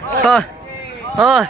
thôi thôi.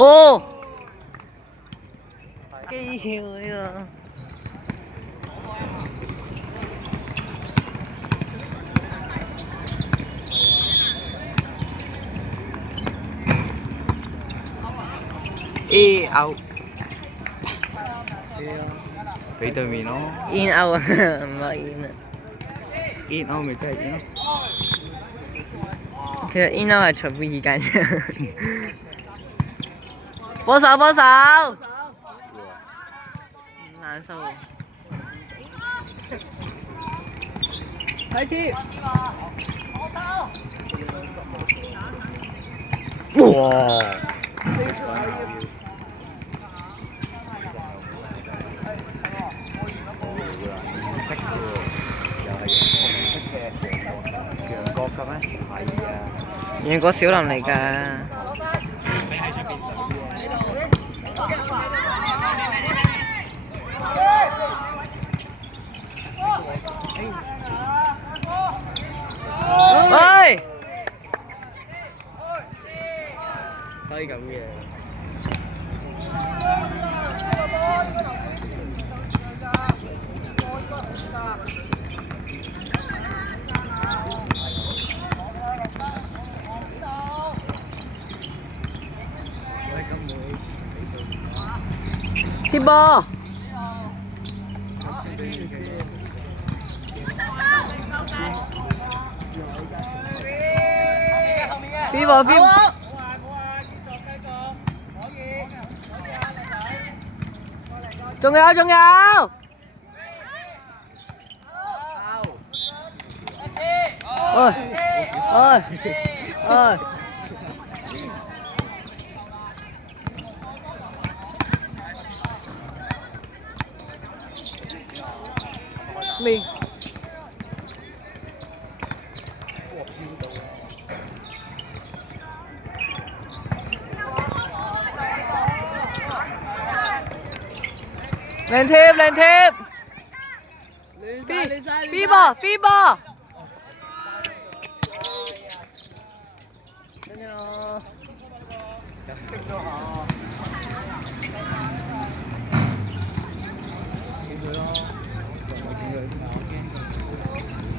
Ô cái gì vậy à? Out.俾對面咯。In out 唔係 in。In out 咪真係 in 咯。其實 in out 係隨便時間啫。幫手幫手。難受。睇貼。哇！楊國嘅咩？係啊。楊國小林嚟㗎。喂！可以咁嘅。貼波。飛波飛波。仲有仲有。喂喂喂。未。靚貼靚貼。飛波飛波。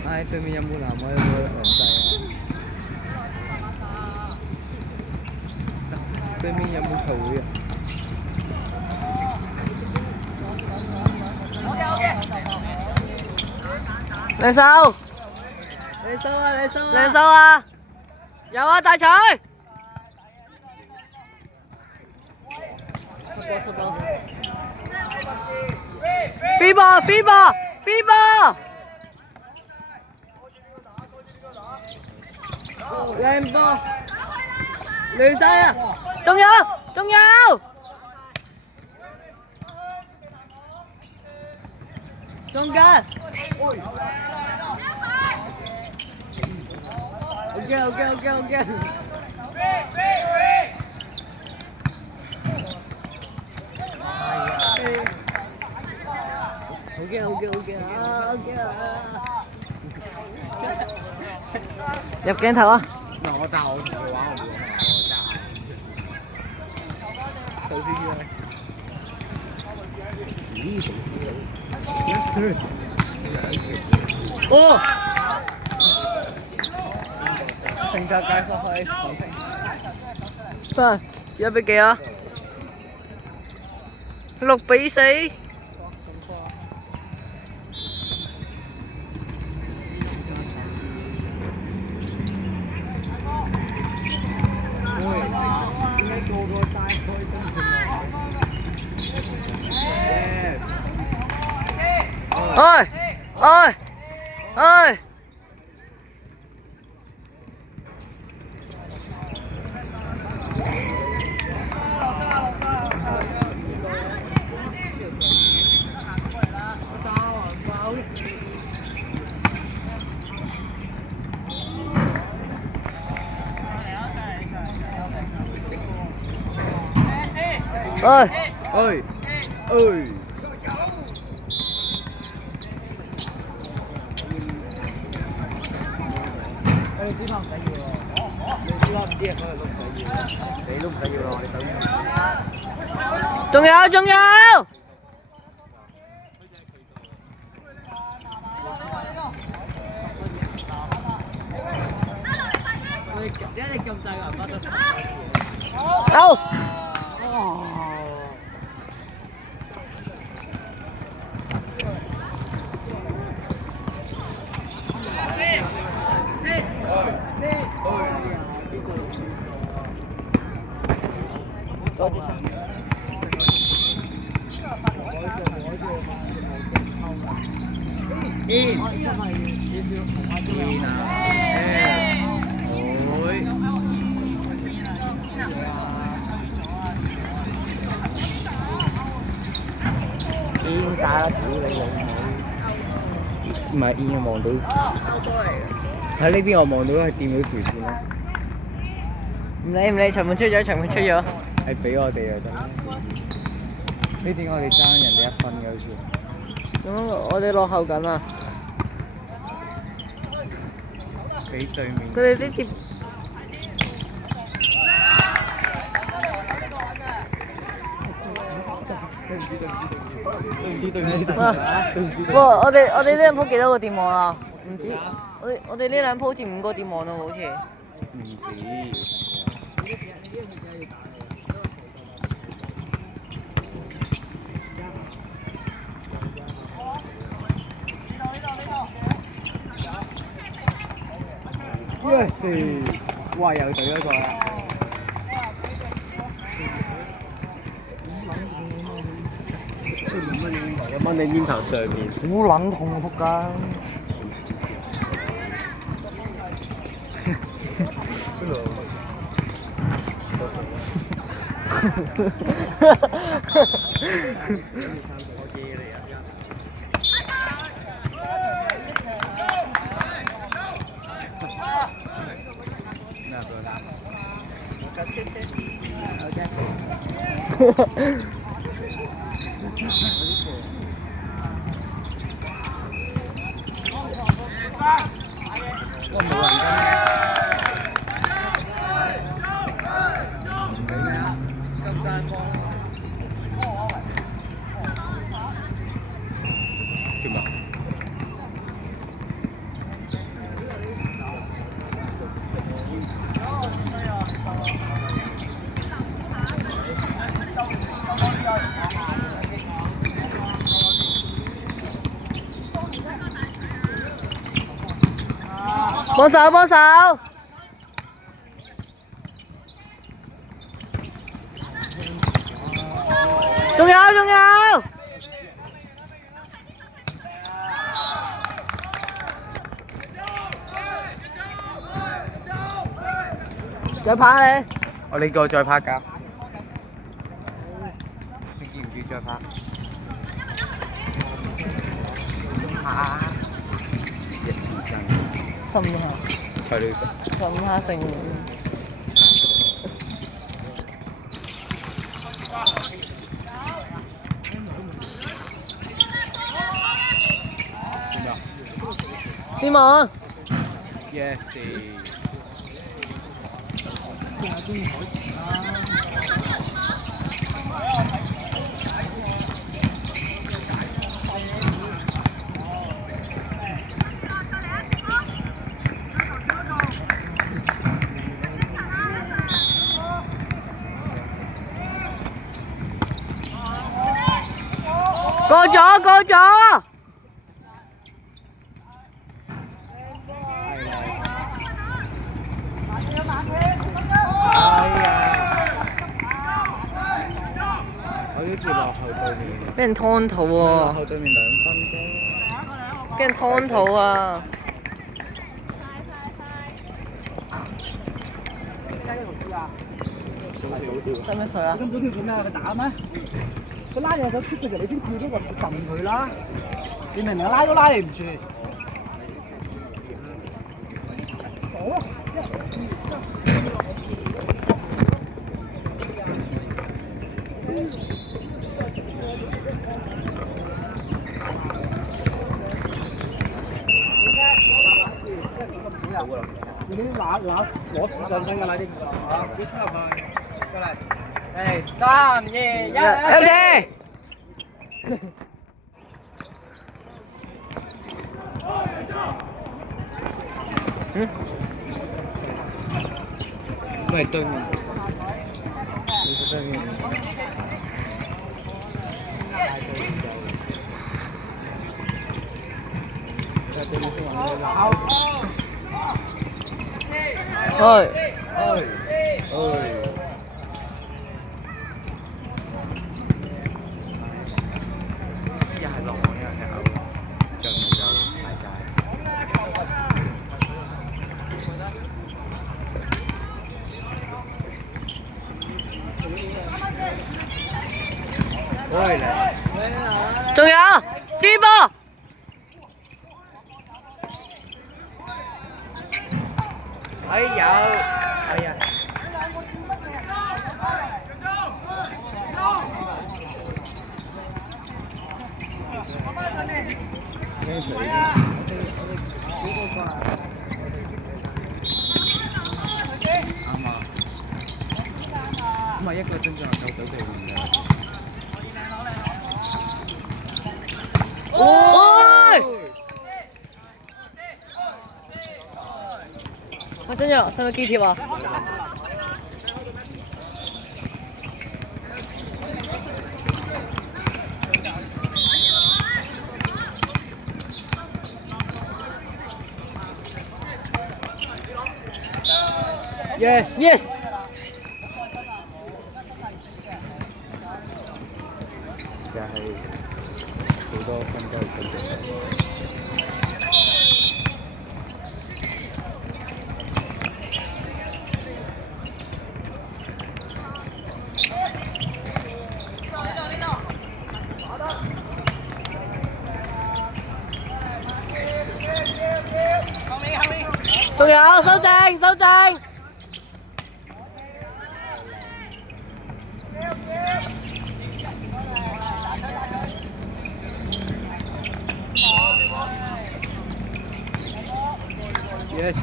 唉，對面有冇男位有冇人制啊？對面有冇球會啊？靚手，靚手啊！靚手啊！靚手啊！有啊，大錘！飛波飛波飛波！靚波，亂晒啊！仲有仲有，中間。好嘅好嘅好嘅好嘅。好嘅好嘅好嘅啊！好嘅啊！入鏡頭啊！嗱，我但係我同佢玩，我冇首先要。咦？哦！成格解落去。得1比幾啊？6比4。點解個個帶開燈？ ơi ơi ơi ơi ơi ơi你都唔使要咯，你手。仲有到煙晒啦，屌你老母！唔係煙我望到，喺呢邊我望到係掂到條線咯。唔理，裁判出咗。係俾我哋就得啦。呢點我哋爭人哋1分嘅好似。咁我哋落後緊啊！俾對面。佢哋啲貼。哇！我哋呢兩鋪幾多個電網啊？唔止，我哋呢兩鋪好似5個電網咯，好似。唔止。Yes！ 哇！又對一個啦。有蚊喺煙頭上面，好撚痛啊！仆街！幫手！仲有！再拍你！我呢個再拍㗎。你見唔見再拍？滲下，係呢個。滲下成。點啊 ？Yes。過咗！我都住落後對面。俾人劏肚喎！落後對面2分啫。驚劏肚啊！使咩水啊？咁嗰條叫咩？佢打咩？佢拉你有手出嘅時候，你先跳咗個撳佢啦。你明唔明啊？拉都拉你唔住。好啊！已經攞屎上身㗎啦！呢個啊，別出去，過嚟。嚟3、2、1， OK。咪對面，你覺得面？一係落網，一係out，就唔就大界。喂嚟，仲有呢波。哎有，哎呀！啱啊！咁咪1個鐘就夠到佢換嘅。我真有，使唔使機貼啊？Yes。就係好多分都係咁嘅。仲有收正收正。Yes。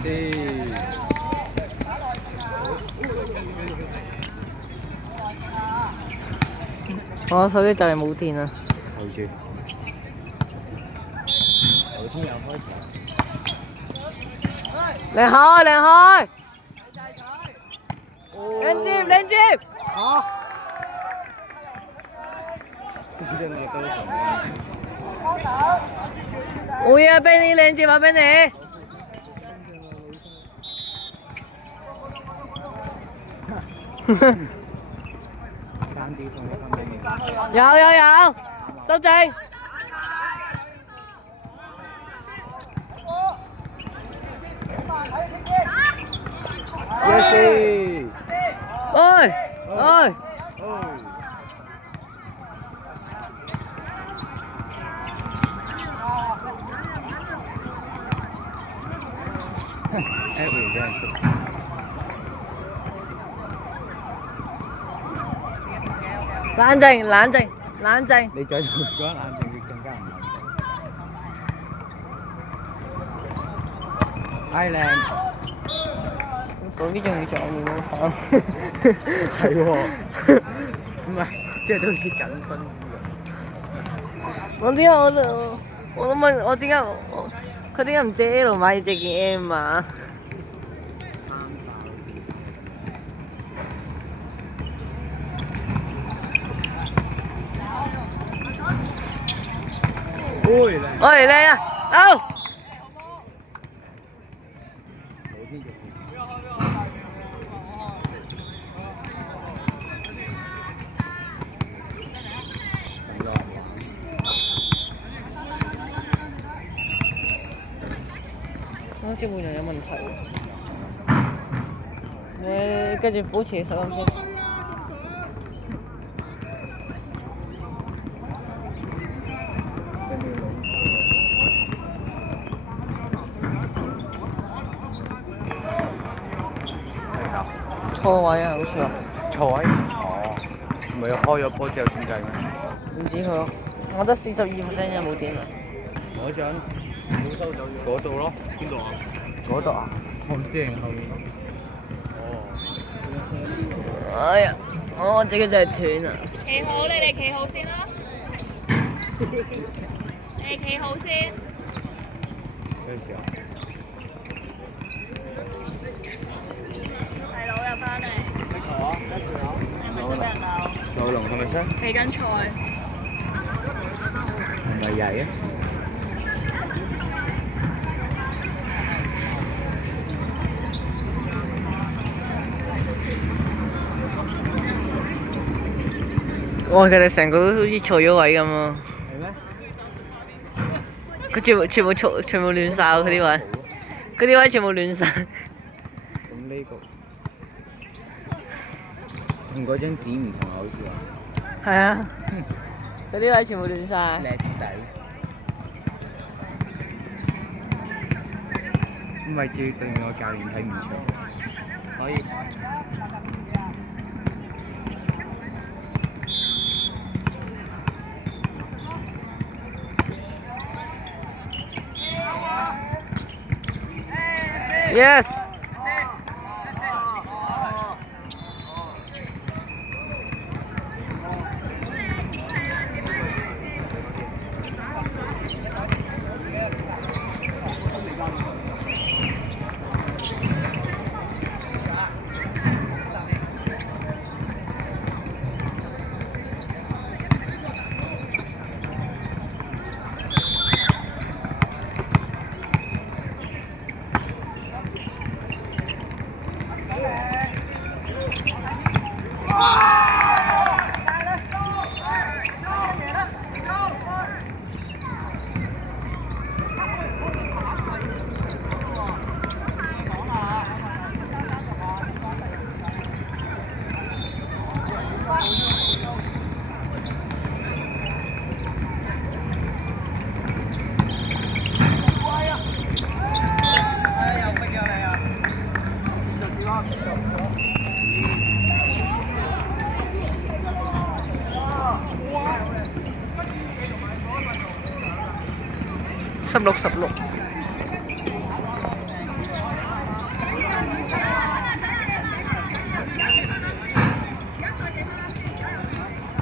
我手機就嚟冇電啦。hold住。頭先又開台。靚開靚開。靚接。好。真係多場啊！冇嘢啊，Benny，靚接啊，Benny。3啲送1分俾你。有，收正。Yes。喂。Edwin 真係。冷靜。你再講冷靜，佢更加唔冷靜。Island。嗰啲仲要上面好慘。係喎。唔係，即係都好似緊身我諗我點解佢點解唔借 L 買借件 M 啊？喂，靚啊！out。節目量有問題喎。你繼續保持收音先。錯位啊，好似話。錯位？哦，唔係開咗波之後先計咩？唔知佢咯，我得42%啫，冇電啊。嗰張冇收走嗰度咯，邊度啊？嗰度啊？紅線後面。哦。哎呀，我隻腳真係斷啊！企好，你哋企好先啦。你哋企好先。咩事啊？細佬入翻嚟。係咪想俾人鬧？老龍係咪先？比緊賽。唔係曳啊！哇！佢哋成個都好似錯咗位咁啊！係咩？佢全部錯，全部亂晒喎！佢啲位，佢啲位全部亂晒。咁呢個同嗰張紙唔同啊，好似話。係啊，佢啲位全部亂晒。叻仔。唔係最對面個教練睇唔長，可以。Yes。16。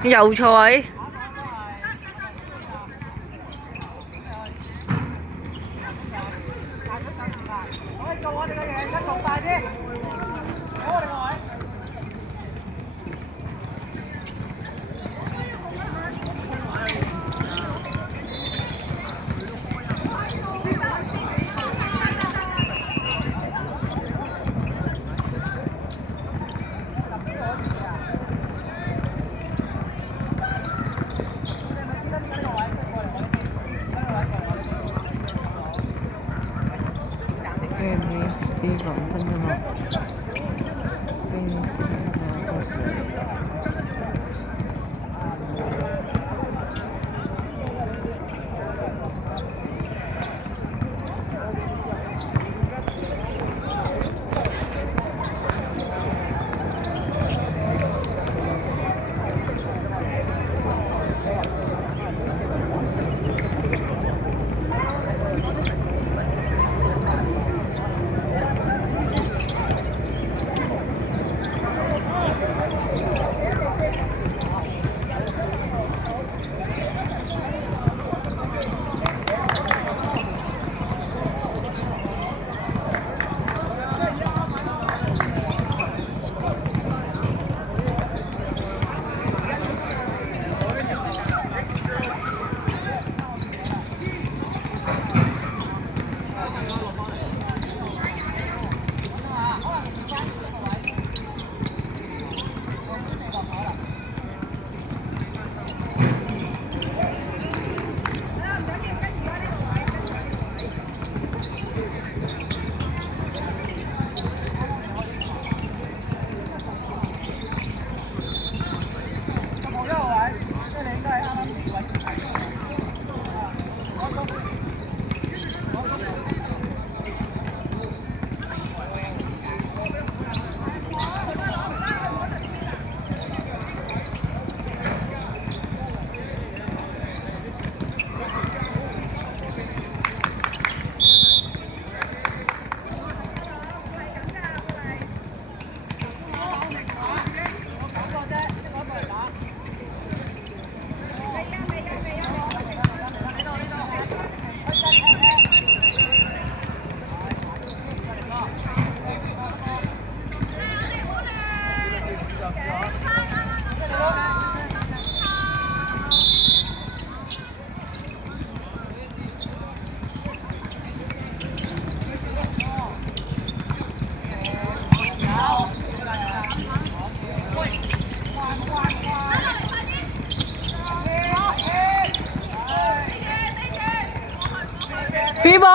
又錯位。做我哋嘅嘢，而家做快啲，攞我哋個位。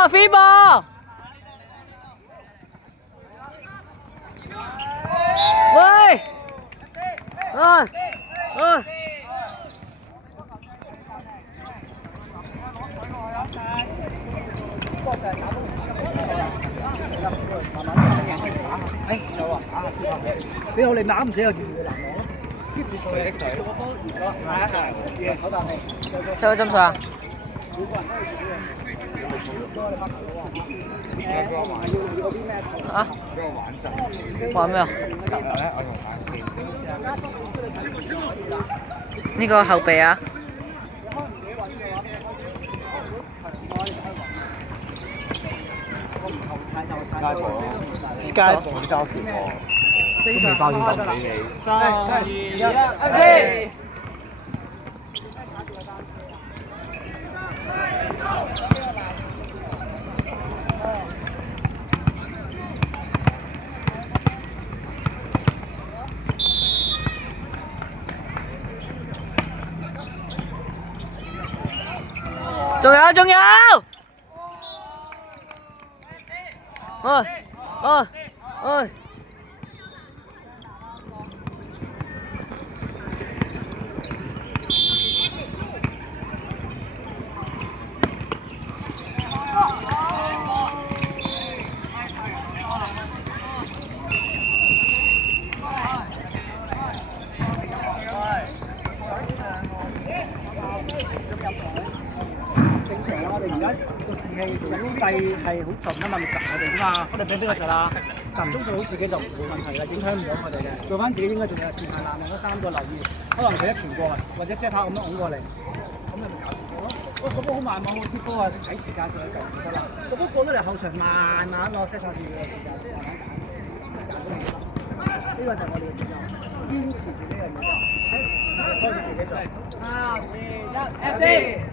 飛波！喂！俾我哋攬唔死又住佢攔我咯。水的水。係啊係，口啖氣。使唔使斟水啊？啊？玩咩啊？呢個後備啊！Sky 廣州橋喎，都未包現金俾你。3、2、1， OK。仲有！正常啦，我哋而家個士氣勢係好盡啊嘛，咪窒我哋啫嘛。我哋俾邊個窒啊？集中做好自己就冇問題啦，影響唔到我哋嘅。做翻自己應該做嘅，前排難嗰3個留意，可能佢一傳過或者 set 咁樣拱過嚟，咁你咪搞掂咗咯。喂，個波好慢喎，我啲波啊睇時間就去計唔得啦。個波過咗嚟後場慢慢攞 set 住嘅時間，慢慢搞。呢個就係我哋嘅節奏，堅持住呢樣嘢。開始自己做。3、2、1，FD。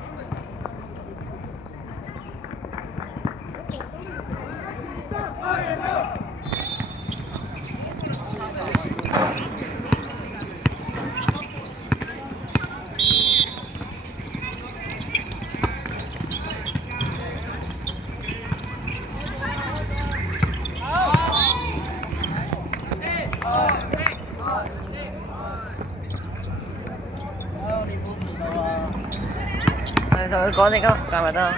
你同佢講你今日教咪得。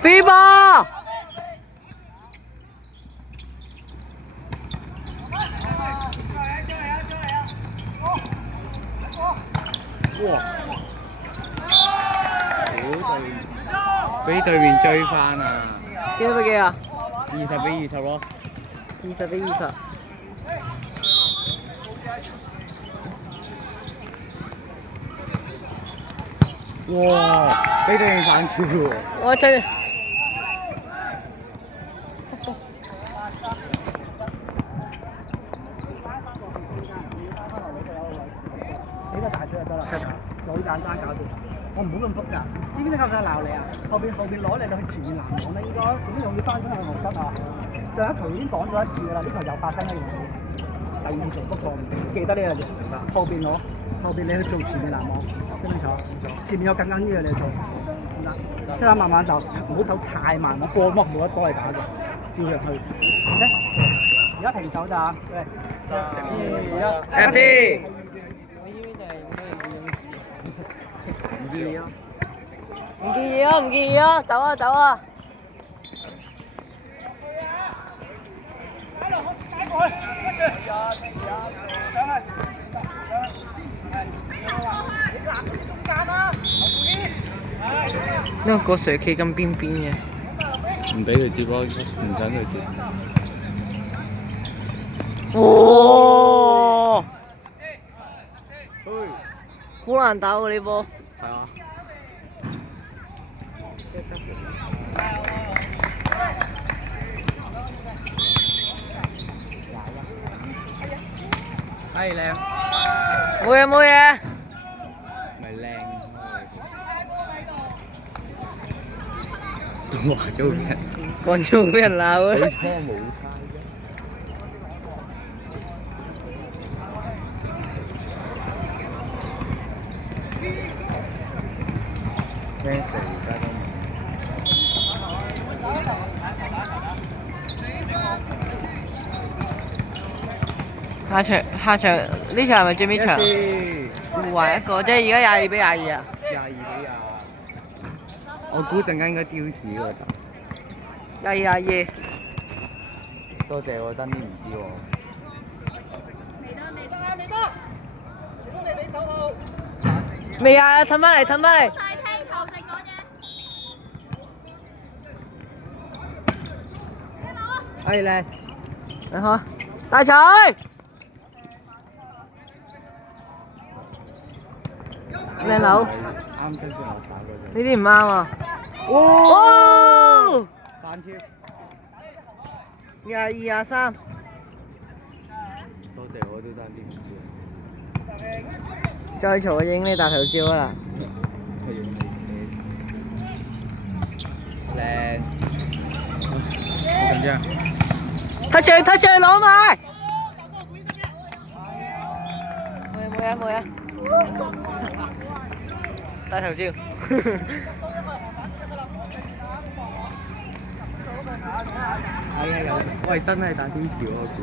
飛波！哇！俾對面追翻啊！幾多比幾啊20-20咯。20-20。哇！俾對面反超喎！我真係俾個大嘴就得啦，就好簡單搞掂。我唔好咁複雜。呢邊啲球手鬧你啊？後邊攞你去前面攔網啦，應該。做咩用要翻身向後得啊？上一球已經講咗一次㗎啦，呢球又發生一樣嘢。二次重複錯誤，記得呢樣嘢。後邊攞，後邊你去做前面攔網，聽唔清楚？前面有更緊要嘅你做，唔得。即係慢慢就唔好走太慢，我過乜冇得幫你打嘅，照樣去。而家停手咋？喂，FT。唔建議啊，唔建議啊，走啊走啊！呢個蛇企咁邊邊嘅，唔俾佢接咯，唔想佢接。哇！好難打喎呢波。係啊。係靚。冇嘢冇嘢。咪靚。話咗俾人講咗俾人鬧啊！冇錯冇差啫。咩事而家都冇。下場呢場係咪最尾場？互還一個啫，而家22-22啊22-20，我估陣間應該丟屎喎。 22-22。多謝喎，真啲唔知喎。未啊，褪翻嚟，褪翻嚟。哎嚟，你好，大財。靚佬。啱跟住我打嗰隻。呢啲唔啱啊！哇！翻超。 22-23。多謝我都爭啲唔知。再嘈影你大頭照啊啦！佢用你靚，好緊張。touch 攞埋！冇嘢。大頭照。喂，真係打啲事我估。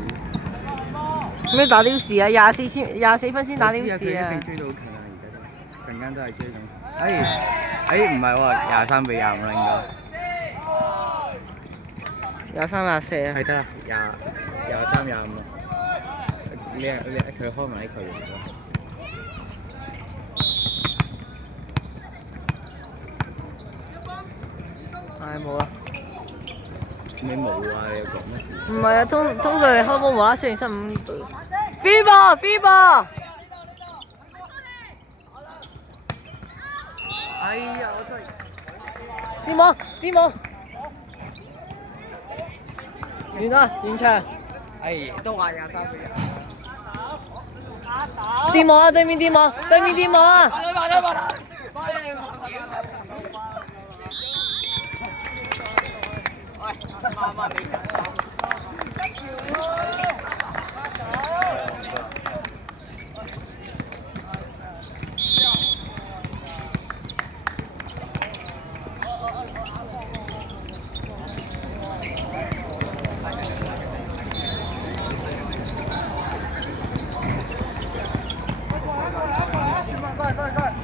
咩打刁事啊？24分先打刁事啊！佢一定追到好近啊！而家都，陣間都係追緊。唔係喎，23-25啦應該。23-24啊！係得啦，23-25啦。佢開埋啲球員咯。冇啦。咩冇啊？你有講咩？唔係啊，通常開波無啦啦出現失誤。Fiba！哎呀！我真係。掂網。完啦，完場。都話23-20。掂網啊！對面掂網啊！慢慢嚟。